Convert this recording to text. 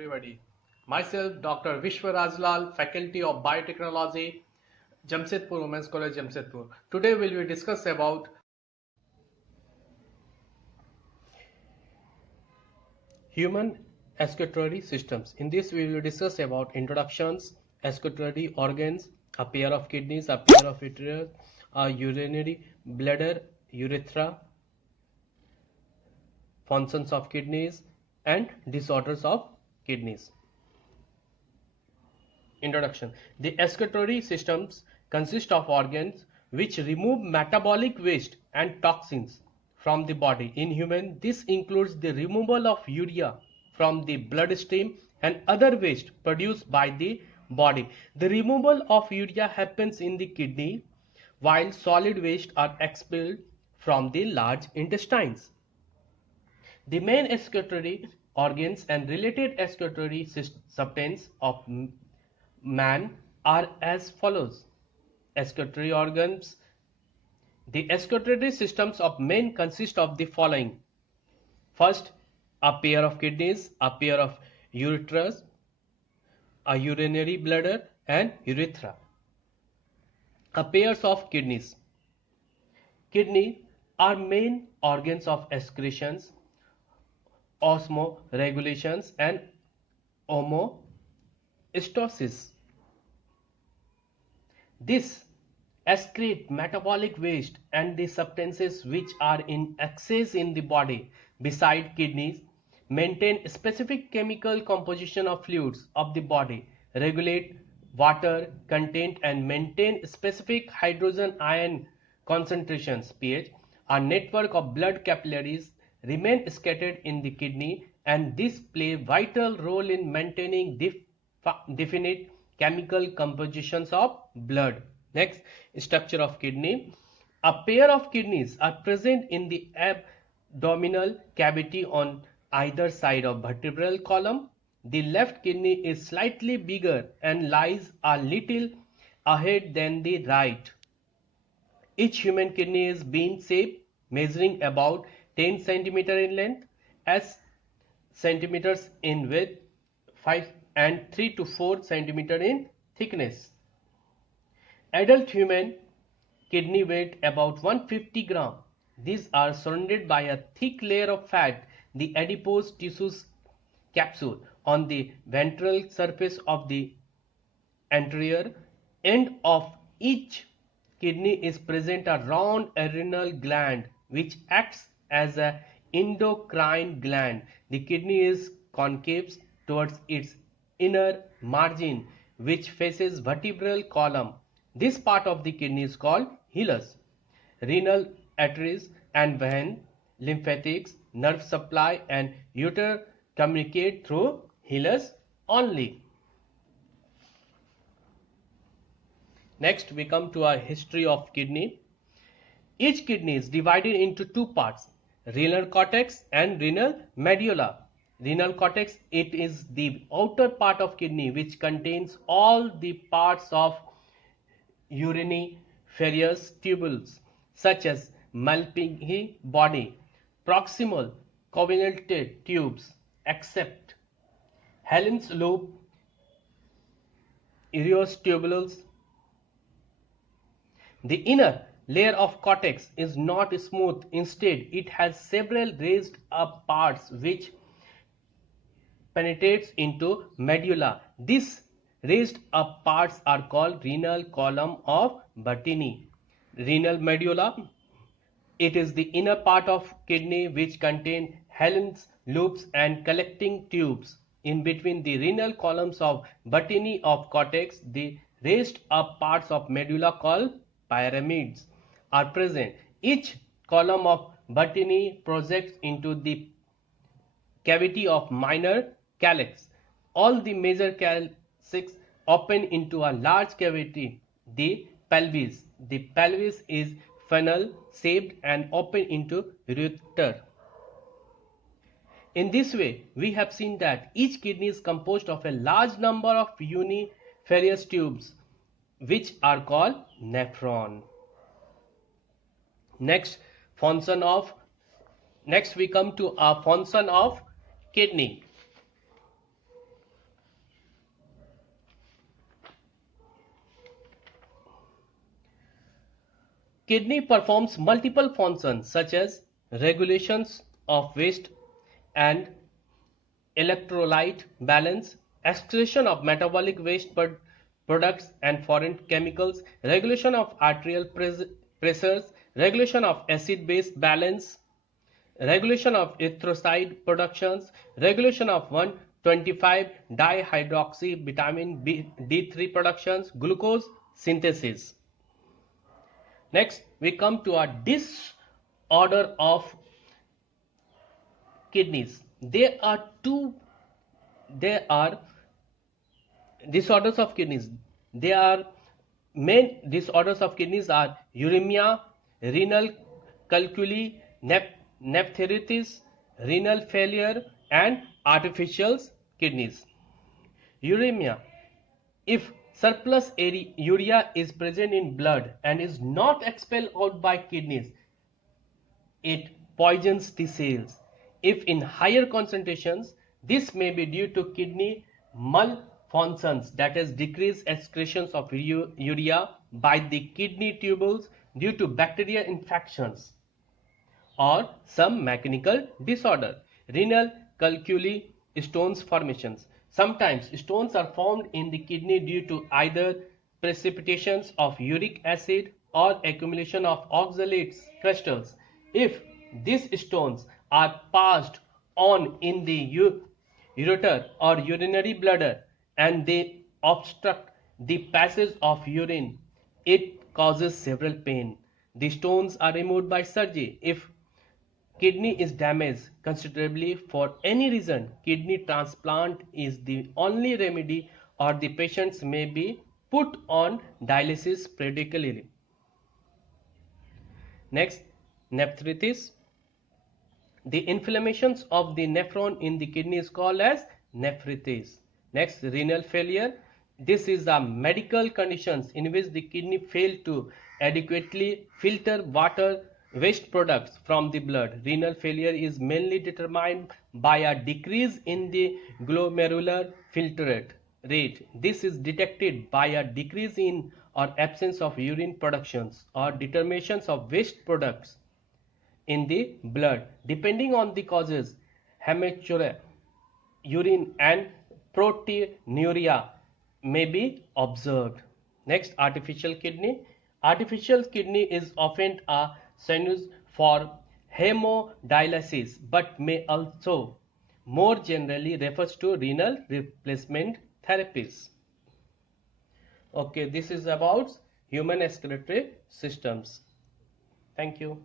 everybody. Myself, Dr. Vishwa Rajlal, Faculty of Biotechnology, Jamshedpur Women's College, Jamshedpur. Today we will discuss about human excretory systems. In this we will discuss about introductions, excretory organs, a pair of kidneys, a pair of uterus, a urinary bladder, urethra, functions of kidneys, and disorders of kidneys. Introduction. The excretory systems consist of organs which remove metabolic waste and toxins from the body. In human, this includes the removal of urea from the bloodstream and other waste produced by the body. The removal of urea happens in the kidney while solid waste are expelled from the large intestines. The main excretory organs and related excretory substance of man are as follows. Excretory organs. The excretory systems of men consist of the following. First, a pair of kidneys, a pair of ureters, a urinary bladder and urethra. A pairs of kidneys. Kidney are main organs of excretions, osmoregulations and homeostasis. This excrete metabolic waste and the substances which are in excess in the body. Beside kidneys, maintain specific chemical composition of fluids of the body, regulate water content and maintain specific hydrogen ion concentrations pH. A network of blood capillaries remain scattered in the kidney and this play vital role in maintaining definite chemical compositions of blood. Next, structure of kidney. A pair of kidneys are present in the abdominal cavity on either side of vertebral column. The left kidney is slightly bigger and lies a little ahead than the right. Each human kidney is bean shaped, measuring about 10 centimeter in length, as centimeters in width, 5 and 3 to 4 centimeter in thickness. Adult human kidney weight about 150 gram. These are surrounded by a thick layer of fat, the adipose tissues capsule. On the ventral surface of the anterior end of each kidney is present a round adrenal gland which acts as an endocrine gland. The kidney is concave towards its inner margin which faces vertebral column. This part of the kidney is called hilus. Renal arteries and veins, lymphatics, nerve supply and ureter communicate through hilus only. Next, we come to our history of kidney. Each kidney is divided into two parts, renal cortex and renal medulla. Renal cortex, it is the outer part of kidney which contains all the parts of uriniferous tubules such as Malpighi body, proximal covenanted tubes, except Helen's loop, Ereus tubules. The inner layer of cortex is not smooth, instead it has several raised up parts which penetrates into medulla. These raised up parts are called renal column of Bertini. Renal medulla, it is the inner part of kidney which contain Helen's loops and collecting tubes. In between the renal columns of Bertini of cortex, the raised up parts of medulla called pyramids are present. Each column of Bertini projects into the cavity of minor calyx. All the major calyx open into a large cavity, the pelvis. The pelvis is funnel shaped and open into ureter. In this way, we have seen that each kidney is composed of a large number of uniferous tubes which are called nephron. Next we come to a function of kidney. Kidney performs multiple functions such as regulations of waste and electrolyte balance, excretion of metabolic waste products and foreign chemicals, regulation of arterial pressures, regulation of acid-base balance, regulation of erythrocyte productions, regulation of 1,25 dihydroxy vitamin D3 productions, glucose synthesis. Next, we come to a disorder of kidneys. There are disorders of kidneys. There are main disorders of kidneys are uremia, renal calculi, nephritis, renal failure, and artificial kidneys. Uremia. If surplus urea is present in blood and is not expelled out by kidneys, it poisons the cells. If in higher concentrations, this may be due to kidney malfunctions, that is decreased excretions of urea by the kidney tubules due to bacterial infections or some mechanical disorder. Renal calculi stones formations. Sometimes stones are formed in the kidney due to either precipitations of uric acid or accumulation of oxalate crystals. If these stones are passed on in the ureter or urinary bladder and they obstruct the passage of urine, it causes several pain. The stones are removed by surgery. If kidney is damaged considerably for any reason, kidney transplant is the only remedy or the patients may be put on dialysis periodically. Next, nephritis. The inflammations of the nephron in the kidney is called as nephritis. Next, renal failure. This is a medical condition in which the kidney fail to adequately filter water waste products from the blood. Renal failure is mainly determined by a decrease in the glomerular filtrate rate. This is detected by a decrease in or absence of urine productions or determinations of waste products in the blood. Depending on the causes, hematuria, urine and proteinuria may be observed. Next, artificial kidney. Artificial kidney is often a synonym for hemodialysis but may also more generally refers to renal replacement therapies. Okay, this is about human excretory systems. Thank you.